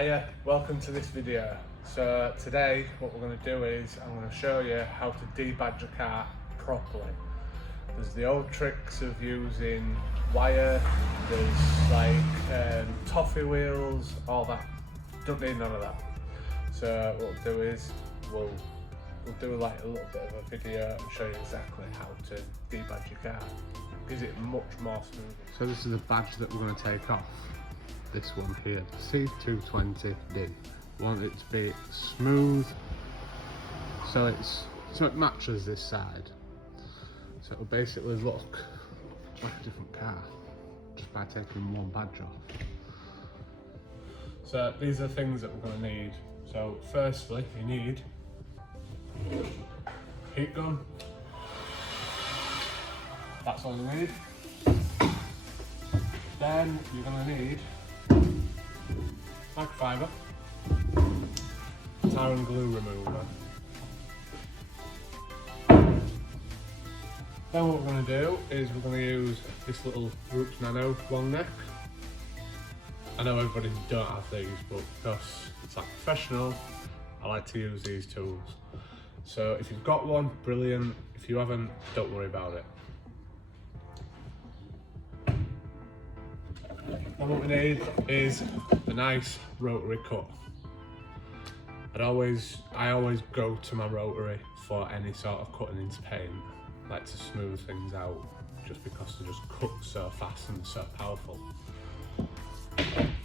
Hiya, welcome to this video. So today what we're going to do is I'm going to show you how to debadge a car properly. There's the old tricks of using wire, there's like toffee wheels, all that. Don't need none of that. So what we'll do is we'll do like a little bit of a video and show you exactly how to debadge your car. Gives it much more smooth. So this is the badge that we're going to take off. This one here, C220D. Want it to be smooth, so it matches this side. So it'll basically look like a different car just by taking one badge off. So these are things that we're going to need. So firstly, you need heat gun. That's all you need. Then you're going to need microfiber, tar and glue remover. Then what we're going to do is we're going to use this little Roots Nano long neck. I know everybody don't have these, but because it's like professional, I like to use these tools. So if you've got one, brilliant. If you haven't, don't worry about it. And what we need is a nice rotary cut. I always go to my rotary for any sort of cutting into paint, like to smooth things out, just because they just cut so fast and so powerful.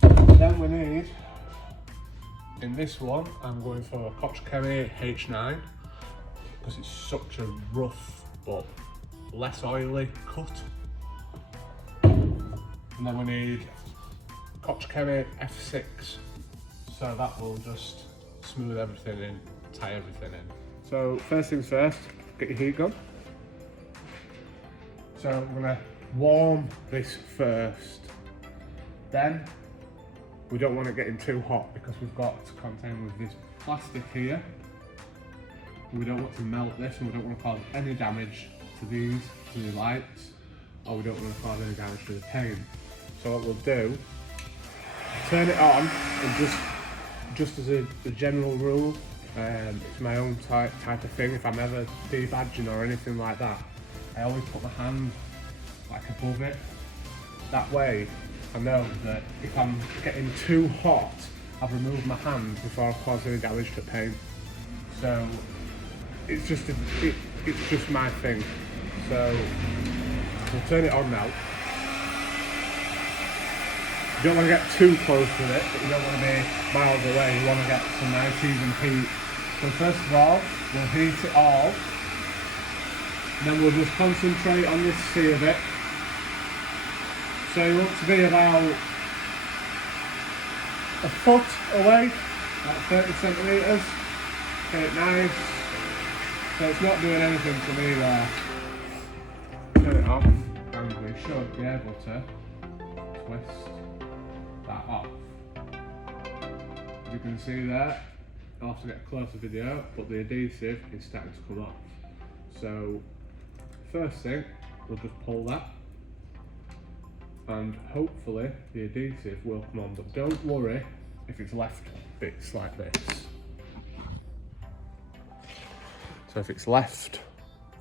Then we need, in this one, I'm going for a Koch Chemie H9, because it's such a rough but less oily cut. And then we need Koch Chemie F6, so that will just smooth everything in, tie everything in. So first things first, get your heat gun. So we're going to warm this first. Then we don't want it getting too hot because we've got to contend with this plastic here. We don't want to melt this, and we don't want to cause any damage to these, to the lights, or we don't want to cause any damage to the paint. So what we'll do, turn it on, and just as a general rule, it's my own type of thing. If I'm ever debadging or anything like that, I always put my hand like above it. That way, I know that if I'm getting too hot, I've removed my hand before I cause any damage to paint. So it's just my thing. So we'll turn it on now. You don't want to get too close with it, but you don't want to be miles away. You want to get some nice even heat. So first of all, we'll heat it all. And then we'll just concentrate on this sea of it. So you want to be about a foot away, about 30 centimetres. Get it nice. So it's not doing anything to me there. Turn it off, and we should be able to twist that off. As you can see there, I'll have to get a closer video, but the adhesive is starting to come off. So first thing, we'll just pull that, and hopefully the adhesive will come on, but don't worry if it's left bits like this. So if it's left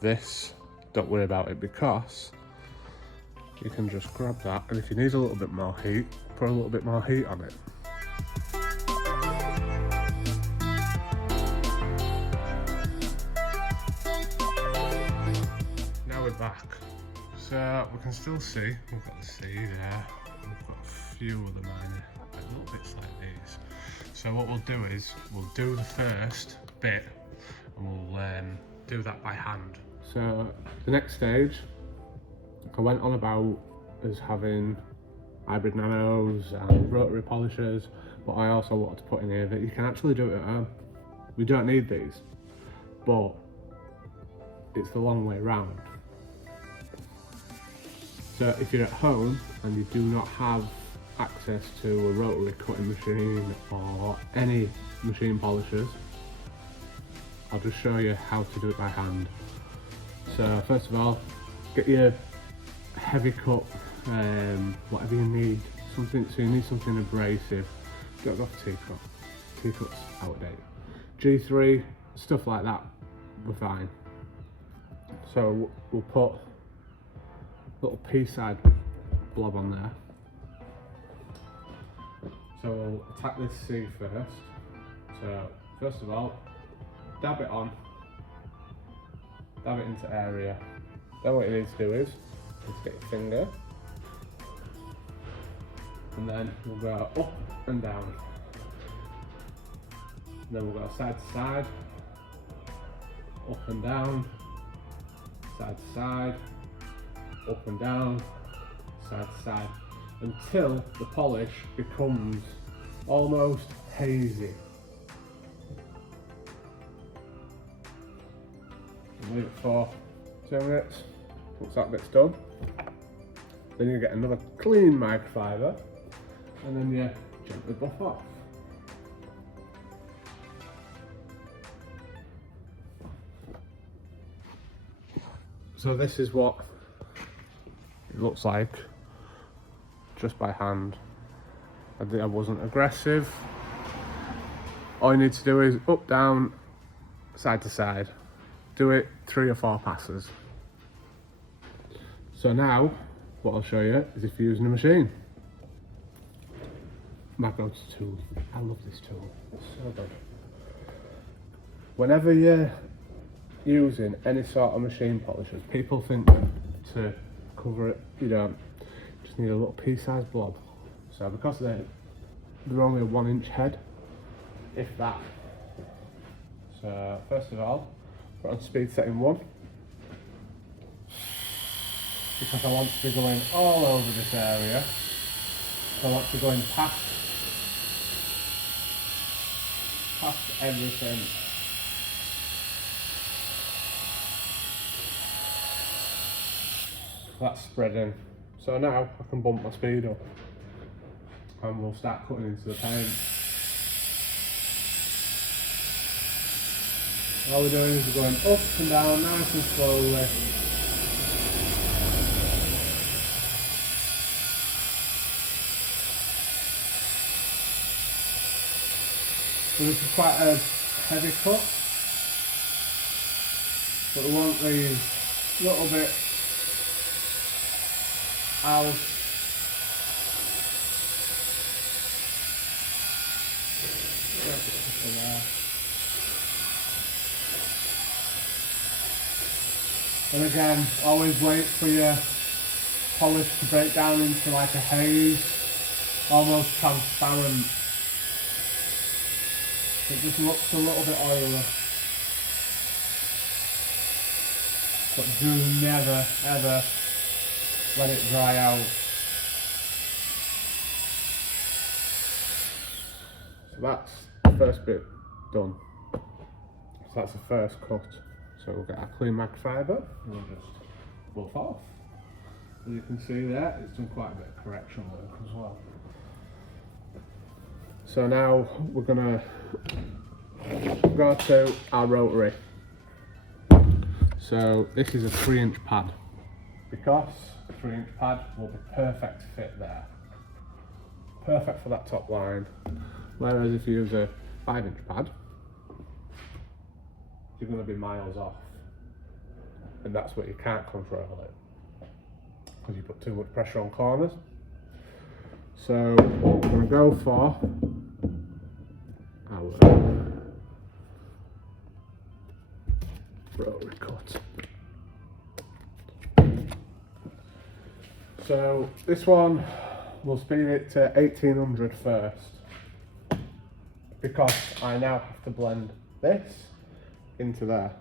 this, don't worry about it, because you can just grab that, and if you need a little bit more heat, put a little bit more heat on it. Now we're back. So we can still see, we've got the sea there, we've got a few of them like little bits like these. So what we'll do is, we'll do the first bit, and we'll do that by hand. So the next stage, I went on about as having hybrid nanos and rotary polishers, but I also wanted to put in here that you can actually do it at home. We don't need these, but it's the long way round. So if you're at home and you do not have access to a rotary cutting machine or any machine polishers, I'll just show you how to do it by hand. So first of all, get your heavy cut, whatever you need, so you need something abrasive. Don't go for teacut. Teacut's out of date. G3, stuff like that, we're fine. So we'll put a little pea-side blob on there. So we'll attack this C first. So first of all, dab it on, dab it into area. Then what you need to do is get your finger, and then we'll go up and down. And then we'll go side to side, up and down, side to side, up and down, side to side, until the polish becomes almost hazy. Leave it for 2 minutes, once that bit's done. Then you get another clean microfiber, and then you gently buff off. So this is what it looks like just by hand. I wasn't aggressive. All you need to do is up, down, side to side. Do it 3 or 4 passes. So now, what I'll show you is if you're using a machine. My go-to tool. I love this tool. It's so good. Whenever you're using any sort of machine polishers, people think to cover it, you don't. Just need a little pea-sized blob. So because they're only a 1-inch head, if that. So first of all, put on speed setting 1, because I want to be going all over this area. So I want to go in past everything. That's spreading. So now I can bump my speed up and we'll start cutting into the paint. All we're doing is we're going up and down nice and slowly. So this is quite a heavy cut, but we want these little bit out. And again, always wait for your polish to break down into like a haze, almost transparent. It just looks a little bit oily. But do never ever let it dry out. So that's the first bit done. So that's the first cut. So we'll get our clean microfiber and we'll just buff off. As you can see there, it's done quite a bit of correction work as well. So now we're gonna go to our rotary. So this is a 3-inch pad, because a 3-inch pad will be perfect fit there. Perfect for that top line. Whereas if you use a 5-inch pad, you're going to be miles off. And that's what you can't control it, because you put too much pressure on corners. So we're going to go for our rotary cut. So this one, we'll speed it to 1800 first, because I now have to blend this into there.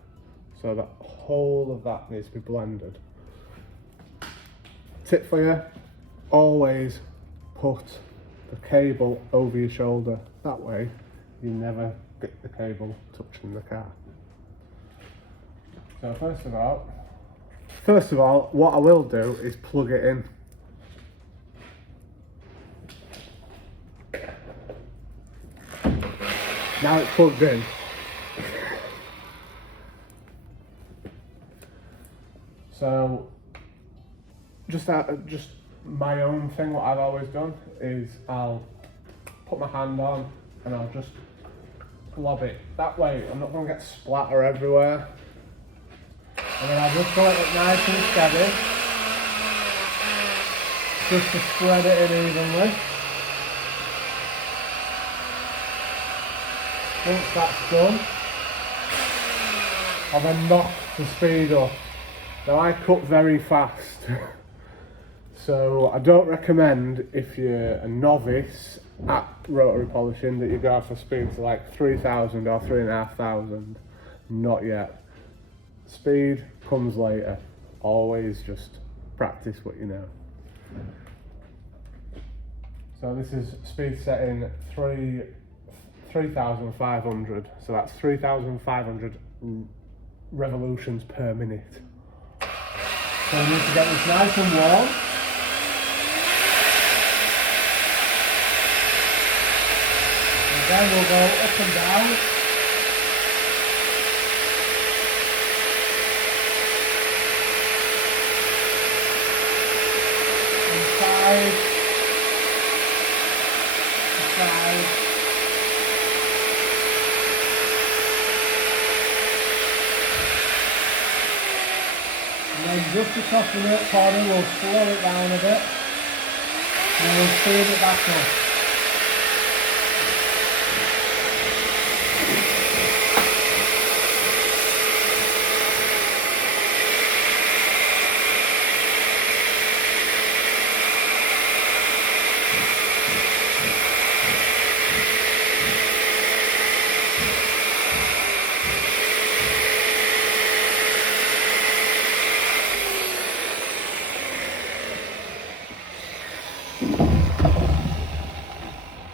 So that whole of that needs to be blended. Tip for you, always put the cable over your shoulder. That way you never get the cable touching the car. So first of all, what I will do is plug it in. Now it's plugged in. So just my own thing, what I've always done is I'll put my hand on and I'll just glob it. That way I'm not going to get splatter everywhere. And then I'll just let it nice and steady, just to spread it in evenly. Once that's done, I'll then knock the speed up. Now I cut very fast, so I don't recommend, if you're a novice at rotary polishing, that you go for speed to like 3,000 or 3,500. Not yet. Speed comes later. Always just practice what you know. So this is speed setting 3,500. So that's 3,500 revolutions per minute. So we need to get this nice and warm. And then we'll go up and down. And side to side. And then just to soften it, corner, we'll slow it down a bit. And we'll speed it back up.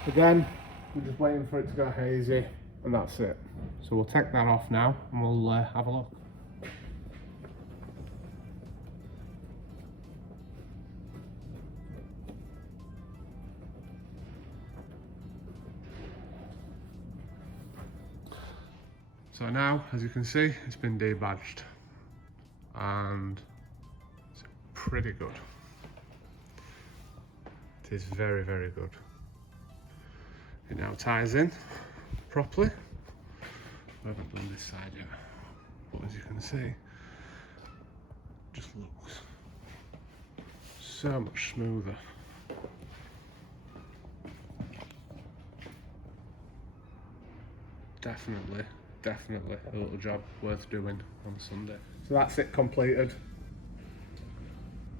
Again, we're just waiting for it to go hazy, and that's it. So we'll take that off now and we'll have a look. So now, as you can see, it's been debadged and it's pretty good. It is very, very good. It now ties in properly. I haven't done this side yet, but as you can see, it just looks so much smoother. Definitely a little job worth doing on Sunday. So that's it completed.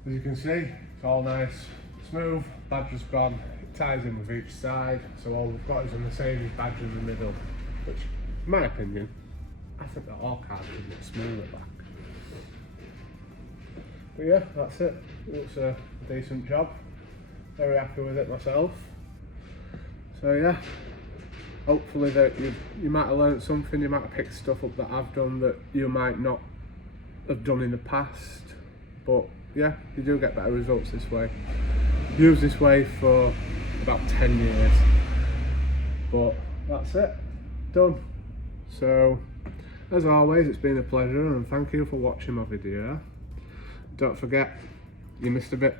As you can see, it's all nice, smooth, badge is gone. Ties in with each side, so all we've got is a Mercedes badge in the middle, which, in my opinion, I think that all cars should look smooth at back. But yeah, that's it. It looks a decent job. Very happy with it myself. So yeah, hopefully that you might have learned something, you might have picked stuff up that I've done that you might not have done in the past. But yeah, you do get better results this way. Use this way for about 10 years, but that's it, done. So as always, it's been a pleasure and thank you for watching my video. Don't forget, you missed a bit